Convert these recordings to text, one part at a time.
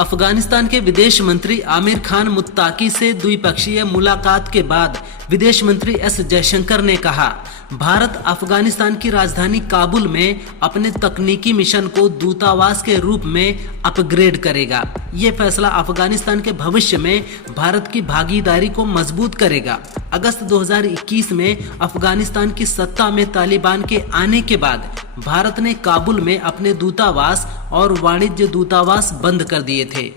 अफगानिस्तान के विदेश मंत्री आमिर खान मुत्ताकी से द्विपक्षीय मुलाकात के बाद विदेश मंत्री एस जयशंकर ने कहा, भारत अफगानिस्तान की राजधानी काबुल में अपने तकनीकी मिशन को दूतावास के रूप में अपग्रेड करेगा। ये फैसला अफगानिस्तान के भविष्य में भारत की भागीदारी को मजबूत करेगा। अगस्त 2021 में अफगानिस्तान की सत्ता में तालिबान के आने के बाद भारत ने काबुल में अपने दूतावास और वाणिज्य दूतावास बंद कर दिए थे।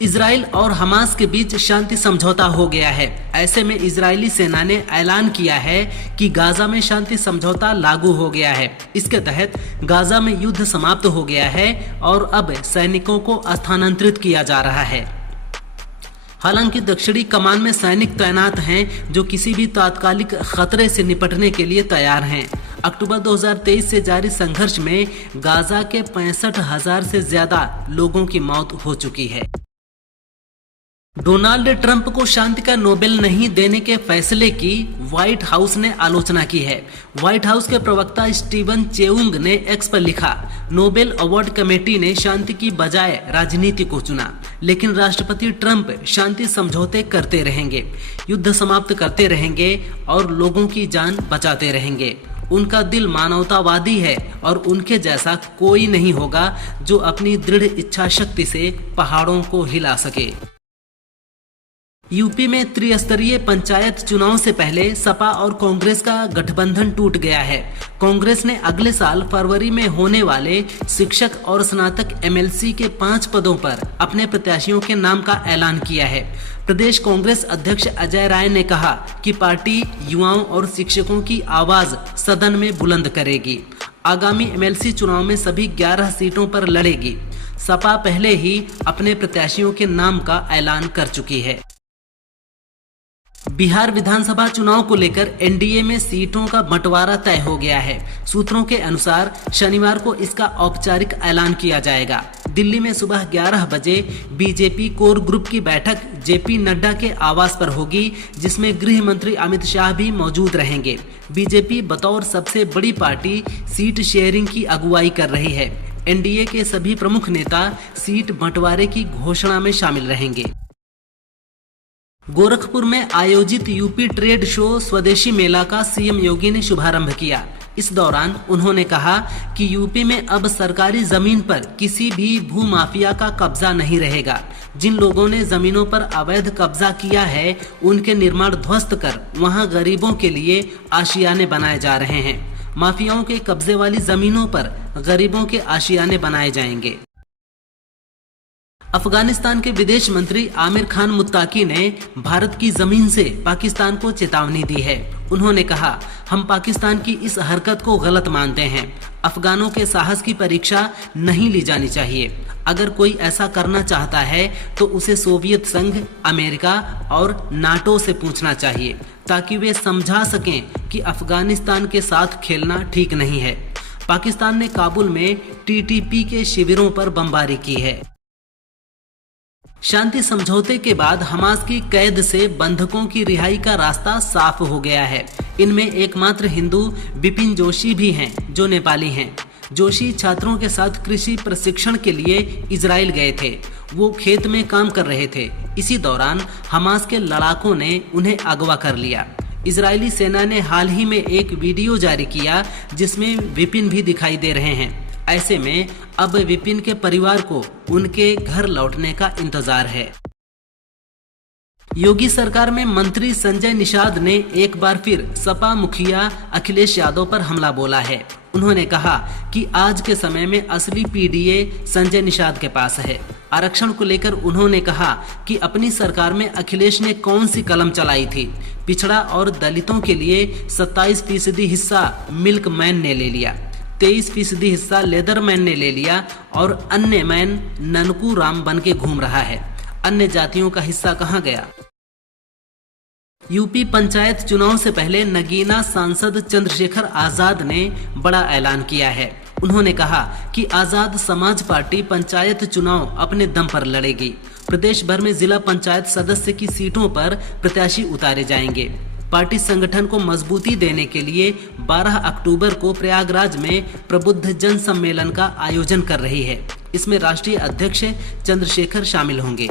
इजराइल और हमास के बीच शांति समझौता हो गया है। ऐसे में इजरायली सेना ने ऐलान किया है कि गाजा में शांति समझौता लागू हो गया है। इसके तहत गाजा में युद्ध समाप्त हो गया है और अब सैनिकों को स्थानांतरित किया जा रहा है। हालांकि दक्षिणी कमान में सैनिक तैनात हैं जो किसी भी तात्कालिक खतरे से निपटने के लिए तैयार हैं। अक्टूबर 2023 से जारी संघर्ष में गाजा के 65,000 से ज्यादा लोगों की मौत हो चुकी है। डोनाल्ड ट्रंप को शांति का नोबेल नहीं देने के फैसले की व्हाइट हाउस ने आलोचना की है। व्हाइट हाउस के प्रवक्ता स्टीवन चेउंग ने एक्स पर लिखा, नोबेल अवार्ड कमेटी ने शांति की बजाय राजनीति को चुना, लेकिन राष्ट्रपति ट्रंप शांति समझौते करते रहेंगे, युद्ध समाप्त करते रहेंगे और लोगों की जान बचाते रहेंगे। उनका दिल मानवतावादी है और उनके जैसा कोई नहीं होगा जो अपनी दृढ़ इच्छा शक्ति से पहाड़ों को हिला सके। यूपी में त्रिस्तरीय पंचायत चुनाव से पहले सपा और कांग्रेस का गठबंधन टूट गया है। कांग्रेस ने अगले साल फरवरी में होने वाले शिक्षक और स्नातक एमएलसी के 5 पदों पर अपने प्रत्याशियों के नाम का ऐलान किया है। प्रदेश कांग्रेस अध्यक्ष अजय राय ने कहा कि पार्टी युवाओं और शिक्षकों की आवाज सदन में बुलंद करेगी। आगामी एमएलसी चुनाव में सभी 11 सीटों पर लड़ेगी। सपा पहले ही अपने प्रत्याशियों के नाम का ऐलान कर चुकी है। बिहार विधानसभा चुनाव को लेकर एनडीए में सीटों का बंटवारा तय हो गया है। सूत्रों के अनुसार शनिवार को इसका औपचारिक ऐलान किया जाएगा। दिल्ली में सुबह 11 बजे बीजेपी कोर ग्रुप की बैठक जेपी नड्डा के आवास पर होगी, जिसमें गृह मंत्री अमित शाह भी मौजूद रहेंगे। बीजेपी बतौर सबसे बड़ी पार्टी सीट शेयरिंग की अगुवाई कर रही है। एनडीए के सभी प्रमुख नेता सीट बंटवारे की घोषणा में शामिल रहेंगे। गोरखपुर में आयोजित यूपी ट्रेड शो स्वदेशी मेला का सीएम योगी ने शुभारंभ किया। इस दौरान उन्होंने कहा कि यूपी में अब सरकारी जमीन पर किसी भी भूमाफिया का कब्जा नहीं रहेगा। जिन लोगों ने जमीनों पर अवैध कब्जा किया है, उनके निर्माण ध्वस्त कर वहां गरीबों के लिए आशियाने बनाए जा रहे हैं। माफियाओं के कब्जे वाली जमीनों पर गरीबों के आशियाने बनाए जाएंगे। अफगानिस्तान के विदेश मंत्री आमिर खान मुत्ताकी ने भारत की जमीन से पाकिस्तान को चेतावनी दी है। उन्होंने कहा, हम पाकिस्तान की इस हरकत को गलत मानते हैं। अफगानों के साहस की परीक्षा नहीं ली जानी चाहिए। अगर कोई ऐसा करना चाहता है तो उसे सोवियत संघ, अमेरिका और नाटो से पूछना चाहिए, ताकि वे समझा सकें कि अफगानिस्तान के साथ खेलना ठीक नहीं है। पाकिस्तान ने काबुल में टीटीपी के शिविरों पर बमबारी की है। शांति समझौते के बाद हमास की कैद से बंधकों की रिहाई का रास्ता साफ हो गया है। इनमें एकमात्र हिंदू बिपिन जोशी भी हैं, जो नेपाली हैं। जोशी छात्रों के साथ कृषि प्रशिक्षण के लिए इजराइल गए थे। वो खेत में काम कर रहे थे। इसी दौरान हमास के लड़ाकों ने उन्हें अगवा कर लिया। इजरायली सेना ने हाल ही में एक वीडियो जारी किया जिसमें विपिन भी दिखाई दे रहे हैं। ऐसे में अब विपिन के परिवार को उनके घर लौटने का इंतजार है। योगी सरकार में मंत्री संजय निषाद ने एक बार फिर सपा मुखिया अखिलेश यादव पर हमला बोला है। उन्होंने कहा कि आज के समय में असली पीडीए संजय निषाद के पास है। आरक्षण को लेकर उन्होंने कहा कि अपनी सरकार में अखिलेश ने कौन सी कलम चलाई थी। पिछड़ा और दलितों के लिए 27% हिस्सा मिल्क मैन ने ले लिया, 23% हिस्सा लेदरमैन ने ले लिया और अन्य मैन ननकू राम बन के घूम रहा है। अन्य जातियों का हिस्सा कहाँ गया? यूपी पंचायत चुनाव से पहले नगीना सांसद चंद्रशेखर आजाद ने बड़ा ऐलान किया है। उन्होंने कहा कि आजाद समाज पार्टी पंचायत चुनाव अपने दम पर लड़ेगी। प्रदेश भर में जिला पंचायत सदस्य की सीटों पर प्रत्याशी उतारे जाएंगे। पार्टी संगठन को मजबूती देने के लिए 12 अक्टूबर को प्रयागराज में प्रबुद्ध जन सम्मेलन का आयोजन कर रही है। इसमें राष्ट्रीय अध्यक्ष चंद्रशेखर शामिल होंगे।